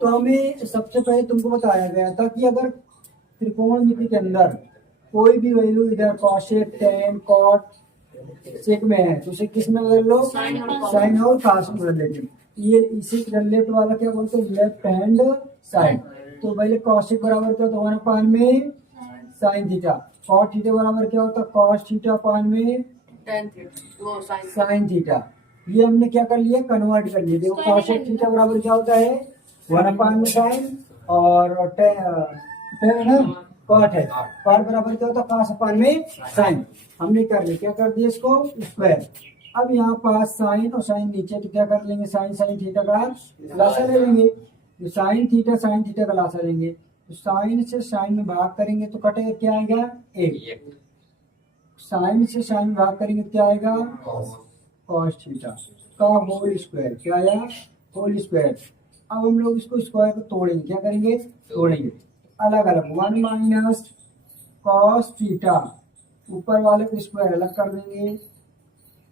तो हमें सबसे पहले तुमको बताया गया था कि अगर त्रिकोणमिति के अंदर कोई भी वैल्यू इधर कॉसेक टेन कॉट सेक में है तो उसे किस में बदल लो, साइन और कॉस में बदल लेते। ये इसी लेफ्ट वाला क्या बोलते हैं, लेफ्ट हैंड साइड। तो पहले कॉसेक बराबर क्या होता है, 1/, में साइन थीटा। कॉट थीटा बराबर क्या होता है, कॉस थीटा अपान में साइन थीटा। ये हमने क्या कर लिया, कन्वर्ट कर लिया। देखो कॉसेक थीटा बराबर क्या होता है, 1/, में साइन और कॉट है। कॉट बराबर क्या होता है, कॉस अपान में साइन। हमने कर लिया, क्या कर दिया इसको, स्क्वायर। अब यहाँ पास साइन और साइन नीचे, तो क्या कर लेंगे, साइन साइन थीटा का लासा ले लेंगे। तो साइन थीटा का लासा लेंगे, तो साइन से साइन में भाग करेंगे तो कटेगा, क्या आएगा, एक। साइन से साइन में भाग करेंगे तो क्या आएगा, कॉस थीटा का होल स्क्वायर। क्या आया, होल स्क्वायर। अब हम लोग इसको स्क्वायर को तोड़ेंगे, क्या करेंगे, तोड़ेंगे अलग अलग। 1 - कॉस थीटा, ऊपर वाले को स्क्वायर अलग कर देंगे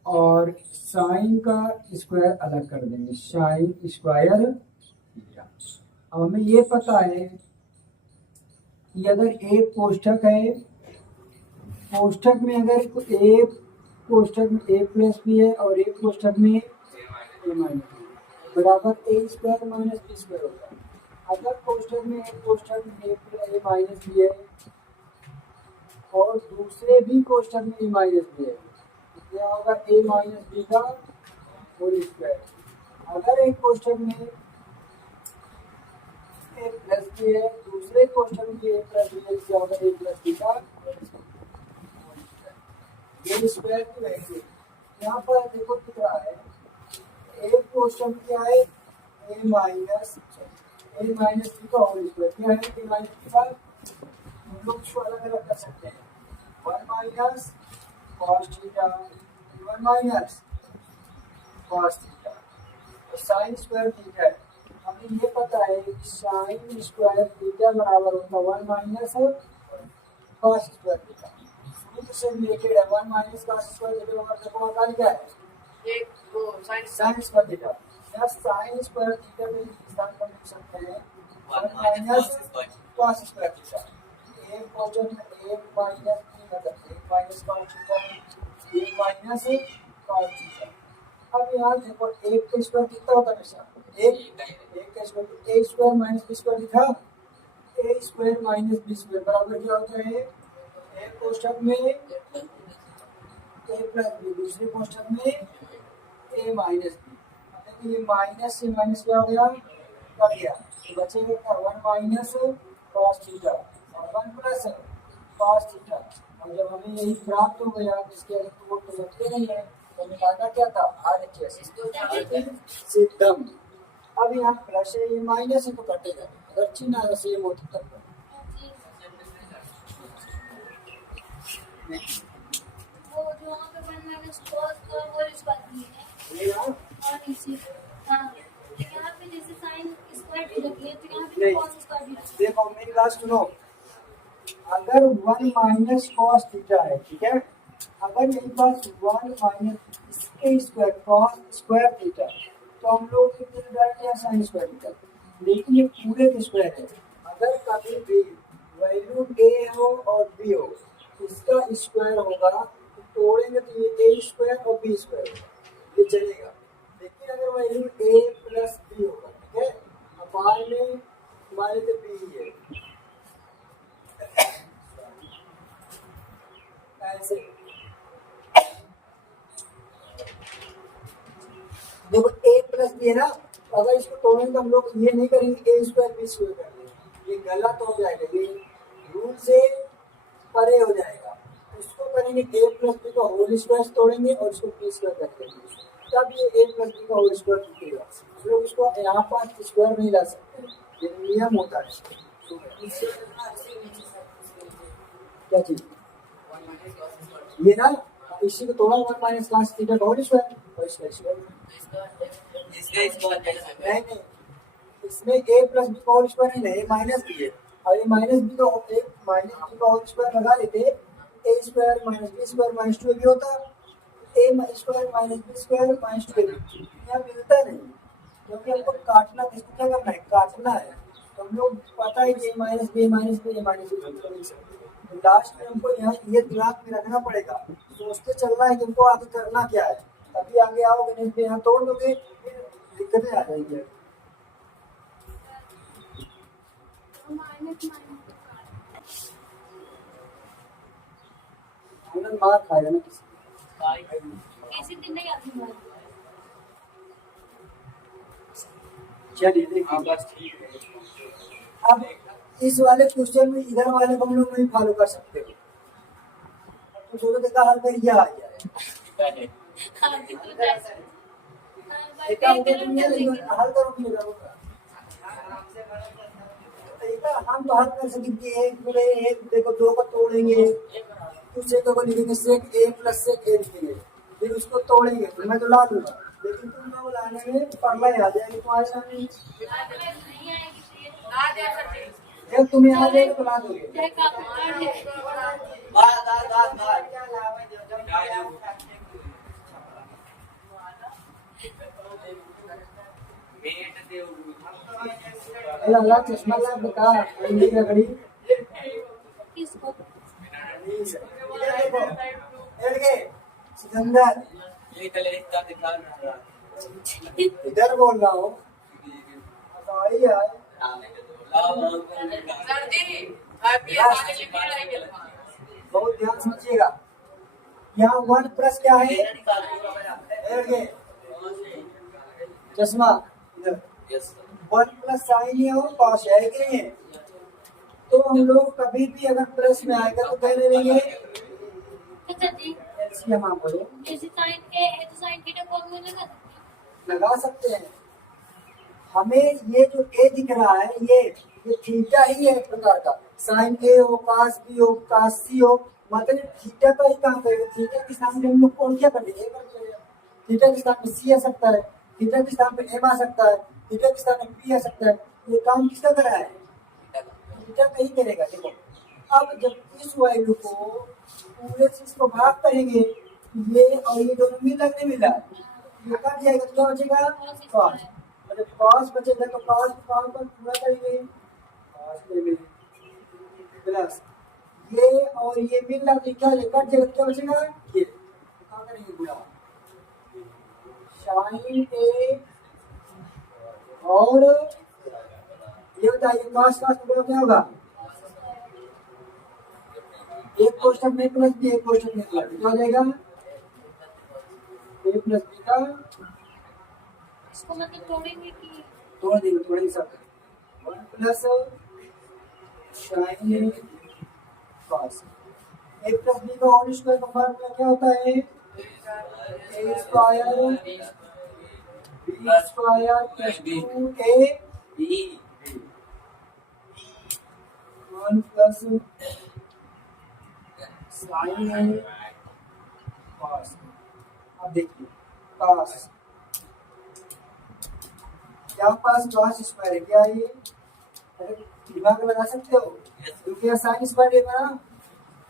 और साइन का स्क्वायर अलग कर देंगे, साइन स्क्वायर थीटा। अब हमें ये पता है कि अगर एक कोष्ठक है, कोष्ठक में अगर एक कोष्ठक में a प्लस बी है और एक कोष्ठक में a माइनस बी बराबर a square minus b square होता है। अगर कोष्ठक में एक कोष्ठक में a माइनस बी है और दूसरे भी कोष्ठक में a माइनस बी है, क्या होगा, a माइनस बी का होल स्क्वायर। अगर एक कोष्ठक में a प्लस बी है, दूसरे कोष्ठक में a प्लस बी है, क्या होगा, a प्लस बी का ये स्क्वायर की वैल्यू। यहाँ पर देखो कित रहा है, एक क्वेश्चन क्या है, a माइनस बी का होल स्क्वायर। क्या है, a माइनस बी का, हम लोग इसको अलग अलग कर सकते हैं, 1 - कॉस थीटा, 1 - कॉस थीटा, तो साइन स्क्वायर थीटा है। हमें ये पता है कि साइन स्क्वायर थीटा बराबर होता है 1 - कॉस स्क्वायर थीटा। से रिलेटेड है, 1 - कॉस स्क्वायर थीटा बराबर देखो आकार क्या है, एक वो साइन स्क्वायर थीटा। या साइन स्क्वायर थीटा में स्थान पर लिख सकते हैं 1 - कॉस स्क्वायर थीटा। एक क्वेश्चन में 1 - मतलब 1 - कॉस थीटा, 1 - कॉस थीटा। अब यहाँ देखो एक का स्क्वायर कितना होता है हमेशा, एक का square, a square minus b square लिखा, a square minus b square बराबर क्या होता है, एक कोष्ठक में a प्लस बी, दूसरे कोष्ठक में a माइनस बी। देखिए ये माइनस से माइनस क्या हो गया, कट गया, तो बचेगा क्या, 1 - कॉस थीटा और 1 + कॉस थीटा। और जब हमें यही प्राप्त हो गया, इसके तो लगते नहीं है, तो हमें काटा क्या था, सिद्धम। अब यहाँ प्लस है, ये माइनस है तो कटेगा, अगर चिन्ह आगे से ये मोटी तक वो जो वहाँ पे 1 - cos का होल स्क्वायर है और इसी हाँ, यहाँ पे जैसे साइन स्क्वायर भी रखी है तो यहाँ पे cos स्क्वायर भी रखी है। देखो मेरी बात सुनो, अगर 1 - कॉस थीटा है, ठीक है, अगर मेरे पास 1 - इसके स्क्वायर कॉस स्क्वायर थीटा, तो हम लोग कितने डालेंगे, साइन स्क्वायर थीटा। लेकिन ये पूरे के स्क्वायर है, अगर कभी भी वैल्यू a हो और b हो, इसका स्क्वायर होगा तो तोड़ेंगे तो ये a स्क्वायर और b स्क्वायर ये चलेगा। लेकिन अगर वैल्यू a प्लस b होगा, ठीक है, अपान में हमारे तो b ही है, ऐसे देखो a प्लस बी है ना, अगर इसको तोड़ेंगे तो हम लोग ये नहीं करेंगे a स्क्वायर बी स्क्वायर करेंगे, ये गलत हो जाएगा, ये रूल से परे हो जाएगा। इसको करेंगे a प्लस बी का होल स्क्वायर तोड़ेंगे और इसको b स्क्वायर कर देंगे, तब ये a प्लस बी का होल स्क्वायर टूटेगा। हम लोग इसको यहाँ पर स्क्वायर नहीं ला सकते, ये नियम होता है। क्या चीज, ये ना, इसी को तोड़ा 1 - cos थीटा का होल स्क्वायर और इसका स्क्वायर नहीं, इसमें a प्लस बी का होल स्क्वायर नहीं है, a माइनस बी है, और a माइनस बी का होल स्क्वायर लगा लेते, a square minus b square minus 2ab होता, a square minus b square minus 2ab, यहाँ मिलता नहीं, क्योंकि हमको काटना, इसको क्या करना है, काटना है। तो हम लोग पता है कि a minus b minus b minus b, last में हमको यहाँ ये दिमाग में रखना पड़ेगा, सोचते चलना है कि हमको आगे करना क्या है, तभी आगे आओगे, नहीं तो यहाँ तोड़ दोगे फिर दिक्कतें आ जाएंगी। माइनस माइनस मार खाएगा ना किसी दिन नहीं आती बात। चलिए देखिए, अब इस वाले क्वेश्चन में इधर वाले को हम लोग नहीं फॉलो कर सकते, तो दोनों देखा हल में यह आ जाए, हाँ कितना जैसा देखा होगा तुम ये लेकिन हल करो कि नहीं करोगे, देखा हम तो हल कर सकेंगे, एक पूरे एक देखो दो को तोड़ेंगे, दूसरे को लिखेंगे सेक ए प्लस सेक ए लिखेंगे, फिर उसको तोड़ेंगे, फिर मैं तो ला दूंगा, लेकिन तुम लोग लाने में पढ़ना ही आ जाएगी तुम्हारे सामने, नहीं आएगी जब तुम्हें आ जाएगा तो ला दोगे। चाहे काफी हार्ड है। अल्लाह चश्मा ला बता इंडी का घड़ी किसको देखो सिकंदर इधर बोल रहा हूँ, बहुत ध्यान समझिएगा, यहाँ वन प्लस क्या है, चश्मा इधर वन प्लस साइन है और कॉस है कि नहीं है, तो हम लोग कभी भी अगर प्लस में आएगा तो कहने लेंगे अच्छा जी एलसीएम, आप बोलो जैसे साइन ए है तो साइन थीटा फॉर्मूला लगा सकते हैं। हमें ये जो ए दिख रहा है ये थीटा ही है एक प्रकार का, साइन ए हो कॉस बी हो कॉस सी हो, मतलब थीटा का ही काम करेगा, थीटा के स्थान पे हम लोग कौन क्या कर देंगे, थीटा के स्थान पे सी आ सकता है, थीटा के स्थान पे एम आ सकता है, थीटा के स्थान पे पी आ सकता है, ये काम किसका कर रहा है, थीटा का ही करेगा। देखो अब जब इस वैल्यू को पूरे चीज को भाग करेंगे, ये और ये दोनों मिल लगने मिला, ये कट जाएगा तो क्या बचेगा कॉस, मतलब कॉस बचेगा तो कॉस कॉस पर पूरा करेंगे, कॉस ले लेंगे प्लस ये और ये मिल रहा तो क्या कट जाएगा, क्या बचेगा ये, क्या करेंगे गुणा साइन ए और ये बताइए कॉस कॉस तो क्या होगा, एक कोष्ठक में प्लस बी एक कोष्ठक में प्लस क्या हो जाएगा, ए प्लस बी का इसको मतलब तोड़ेंगे कि तोड़ देंगे सब, one plus sine cos, A plus B का होल स्क्वायर का फॉर्मूला क्या होता है, A square B square plus 2a one plus sine cos. अब देखिए कॉस, क्या पास कॉस स्क्वायर है, क्या ये अरे दिमाग लगा सकते हो, क्योंकि यहाँ साइन स्क्वायर है बना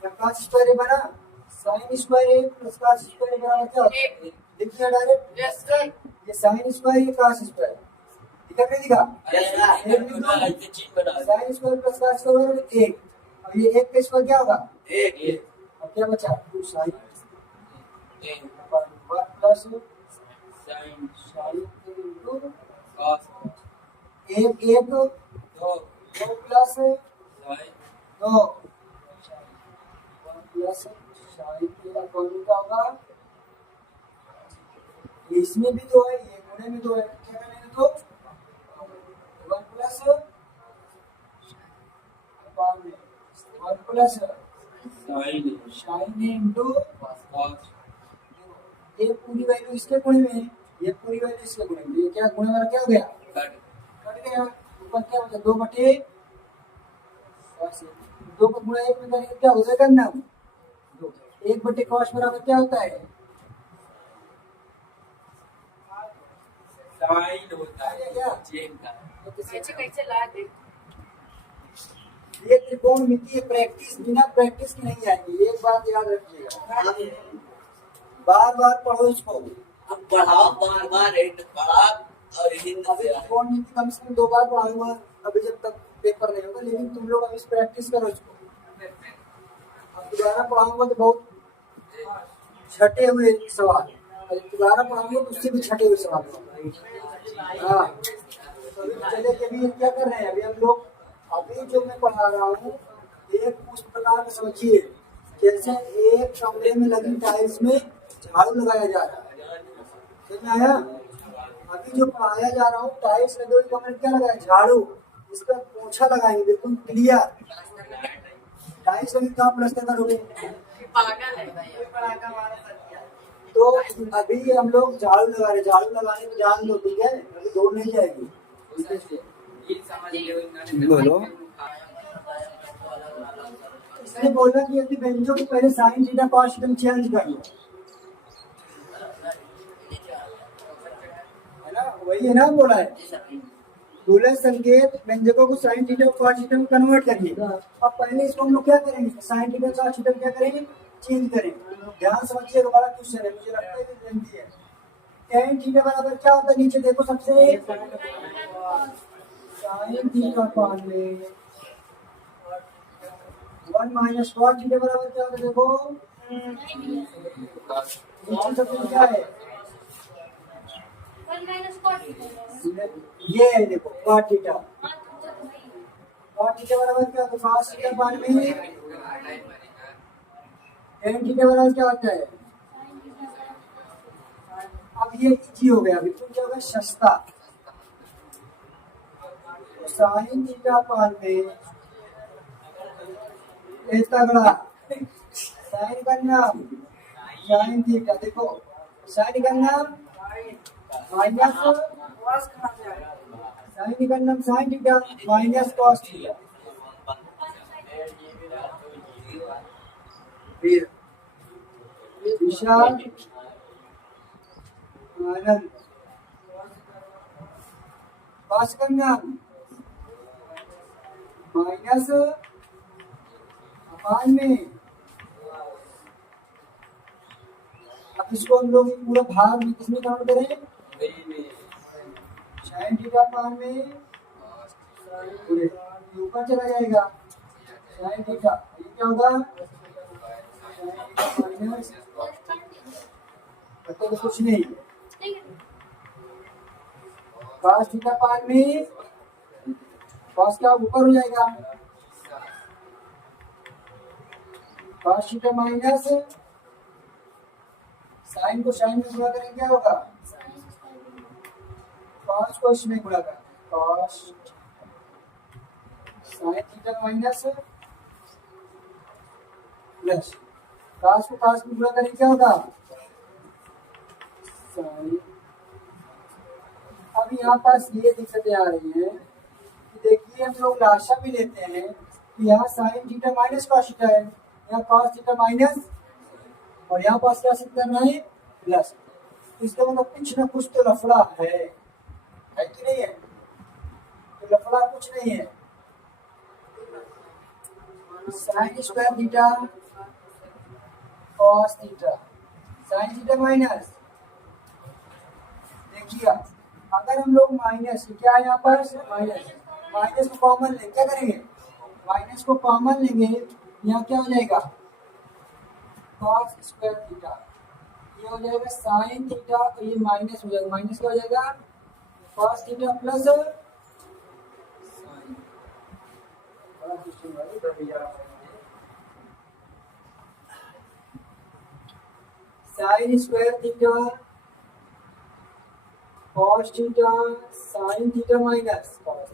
या कॉस स्क्वायर है बना, साइन स्क्वायर है प्लस कॉस स्क्वायर है बराबर क्या होता है, देखिए डायरेक्ट ये साइन स्क्वायर ये कॉस स्क्वायर दिखा नहीं दिखा, sine square plus cos square बराबर 1, और ये 1 का स्क्वायर क्या होगा 1, अब क्या बचा 2 sine 1 plus sine into cos, 1 1 2 plus 2 1 plus sine का कॉमन का होगा, इसमें भी 2 है ये गुणे में 2 है, क्या करेंगे तो 1 plus 1 plus sine into cos, ये पूरी वैल्यू इसके गुणे में है, ये पूरी वैल्यू इसके गुणे में, ये क्या गुणे वाला क्या हो गया कट गया, ऊपर क्या बचा 2 बटे 2 को गुणा 1 में करेंगे क्या हो जाएगा ना 2, 1 बटे कॉस बराबर क्या होता है साइन होता है क्या, चेन का कैसे ला दे ये त्रिकोणमिति है, प्रैक्टिस बिना प्रैक्टिस के नहीं आएगी, एक बात याद रखिएगा, बार बार पढ़ो इसको, अब पढ़ाओ बार बार रेट पढ़ा अभी कौन नीति कम से कम 2 बार पढ़ाऊंगा अभी जब तक पेपर नहीं होगा, लेकिन तुम लोग अभी प्रैक्टिस करो इसको। अब दोबारा पढ़ाऊंगा तो बहुत छटे हुए सवाल, दोबारा पढ़ाऊंगा तो उससे भी छटे हुए सवाल। हाँ, तो अभी चले कि अभी क्या कर रहे हैं, अभी हम लोग अभी जो मैं पढ़ा रहा हूँ एक उस प्रकार का समझिए जैसे एक कमरे में लगी टाइल्स में झाड़ू लगाया जा रहा है। समझ में आया? अभी जो पढ़ाया जा रहा हूँ टाइल्स लगे हुए कमरे में क्या लगाया, झाड़ू, इस पर पोछा लगाएंगे बिल्कुल क्लियर। टाइल्स लगी कहाँ प्लस्तर करोगे? तो अभी हम लोग झाड़ू लगा रहे, झाड़ू लगाने में ध्यान दो, ठीक है? अभी दौड़ नहीं जाएगी। बोलो। इसने बोला कि अपनी बेंचों को पहले sine theta cos theta change कर लो, है ना? वही है ना बोला है, बोले संकेत व्यंजकों को साइन थीटा और कॉस थीटा में कन्वर्ट करिए। अब पहले इसको हम लोग क्या करेंगे, साइन थीटा कॉस थीटा क्या करेंगे, चेंज करेंगे। ध्यान समझिए, दोबारा क्वेश्चन है, मुझे लगता है कि लेंथी है। tan थीटा बराबर क्या होता है, नीचे देखो सबसे, साइन थीटा पान में 1 माइनस कॉस थीटा बराबर क्या होता है, देखो नीचे सबसे क्या है, 1 माइनस कॉट थीटा। ये है देखो कॉस थीटा। कॉस थीटा बराबर क्या होता है, कॉस थीटा पान में tan थीटा बराबर क्या होता है। अब ये इजी हो गया, बिल्कुल क्या होगा, सस्ता। साइन थीटा पान में तगड़ा साइन करना, साइन थीटा देखो, साइन करना माइनस साइन करना sine theta minus cos theta. फिर विशाल आनंद कॉस करना माइनस अपान में। अब इसको हम लोग पूरा भाग में किसमें काउंट करें, साइन थीटा पान में पूरे ऊपर चला जाएगा साइन थीटा, ये क्या होगा माइनस तो कुछ नहीं, कॉस थीटा पान में कॉस क्या ऊपर हो जाएगा, कॉस थीटा माइनस साइन को साइन में गुणा करेंगे क्या होगा, कॉस को इसमें गुणा कर, cos sine theta minus plus cos को कॉस में गुणा करेंगे क्या होगा साइन। अब यहाँ पास ये दिक्कतें आ रही हैं कि देखिए हम लोग लाशा भी लेते हैं कि यहाँ sine theta minus cos theta है, यहाँ कॉस थीटा माइनस, और यहाँ पास क्या सिद्ध करना है प्लस। इसका मतलब कुछ ना कुछ तो लफड़ा है कि नहीं है, तो लफड़ा कुछ नहीं है। Sign square theta cos theta sine theta minus, देखिए अगर हम लोग माइनस क्या है यहाँ पर माइनस, माइनस को कॉमन लेंगे क्या करेंगे, माइनस को कॉमन लेंगे, यहाँ क्या हो जाएगा कॉस स्क्वायर थीटा, ये हो जाएगा साइन थीटा, तो ये माइनस हो जाएगा, माइनस क्या हो जाएगा cos theta plus sign square theta cos theta sine theta minus cos,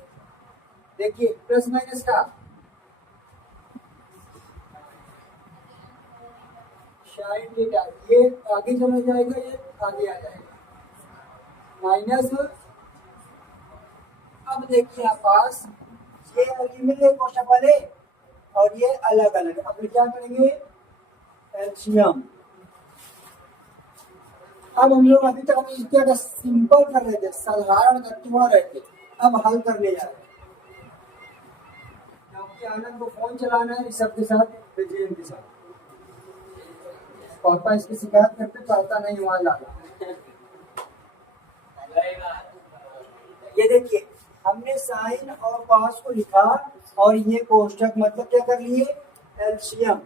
देखिए प्लस माइनस का साइन थीटा, ये आगे चला जाएगा, ये आगे आ जाएगा माइनस। अब देखिए यहाँ पास ये मिले क्वेश्चन वाले और ये अलग अलग, अब क्या करेंगे एलसीएम। अब हम लोग अभी तक हम क्या सिंपल कर रहे थे, साधारण तत्व रहे थे, अब हल करने जा रहे हैं, क्योंकि आनंद को फोन चलाना है ऋषभ के साथ, विजय के साथ, पापा इसकी शिकायत करते, पाता नहीं वहां लाना। ये देखिए हमने साइन और कॉस को लिखा और ये कोष्टक मतलब क्या कर लिए एलसीएम।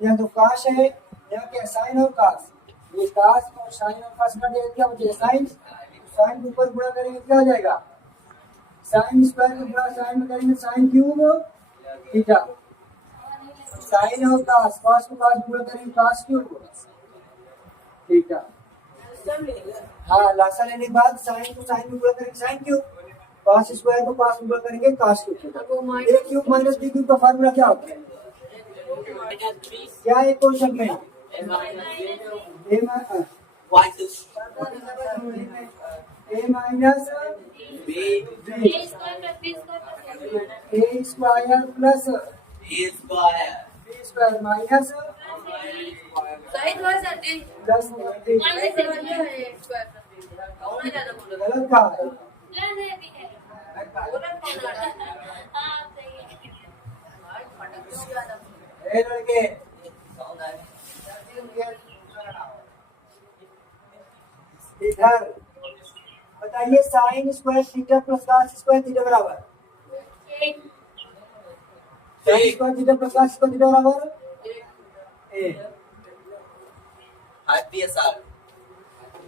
यहाँ तो काश है, यहाँ क्या साइन और काश, ये काश और साइन और काश का क्या बचेगा साइन। साइन के ऊपर गुणा करेंगे क्या हो जाएगा, साइन स्क्वायर को गुणा साइन में करेंगे साइन क्यूब थीटा। साइन और काश, काश को काश गुणा करेंगे काश क्यूब थीटा। हाँ लासा लेने के बाद साइन को साइन में गुणा करेंगे साइन क्यूब, कॉस स्क्वायर को कॉस में गुणा करेंगे cos cube. A cube minus B cube का फार्मूला क्या होता है, क्या है क्वेश्चन में A minus A square plus B square B square minus plus गलत कहा है, ए लड़के इधर बताइए sine square theta plus cos square theta बराबर, sine square theta plus cos square theta बराबर ए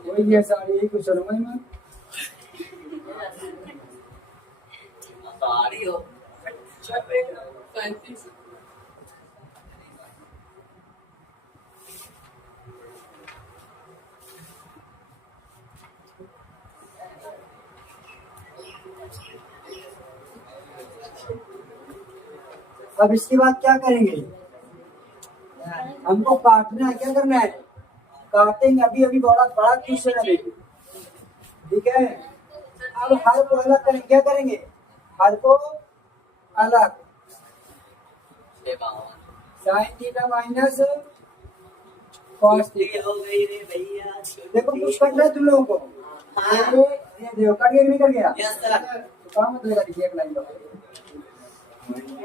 वही है सारी यही क्वेश्चन होगा मैं अब इसके बाद क्या करेंगे, हमको काटना है, क्या करना है काटेंगे, अभी अभी बड़ा बड़ा क्वेश्चन है ठीक है। अब हर को अलग करेंगे, क्या करेंगे हर को अलग, sine theta minus cos theta. देखो कुछ करना है तुम लोगों को, ये देखो कट गया कि नहीं कट गया, तो काम मतलब देखिए एक line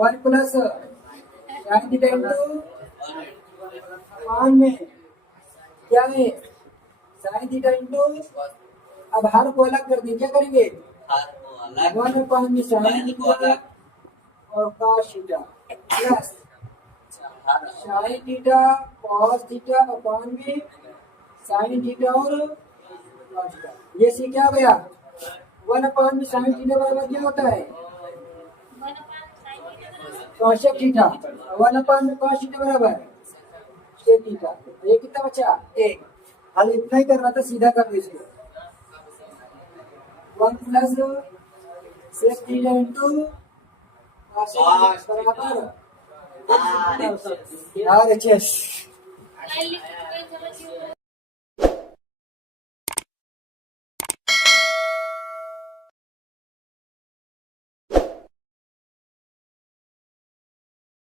1 plus sine theta into अपान में क्या है साइन थीटा इंटू, अब हर को अलग कर दिए क्या करेंगे 1 अपान में साइन थीटा और cos theta plus sine theta cos theta upon में साइन थीटा और कॉस थीटा। ये सी क्या हो गया 1 अपान में साइन थीटा बराबर क्या होता है कॉसेक थीटा, 1 अपान में कॉस थीटा बराबर सेक थीटा। ये कितना बचा एक, हाल इतना ही करना था सीधा कर दो इसको 1 प्लस सेक थीटा इंटू बराबर RHS।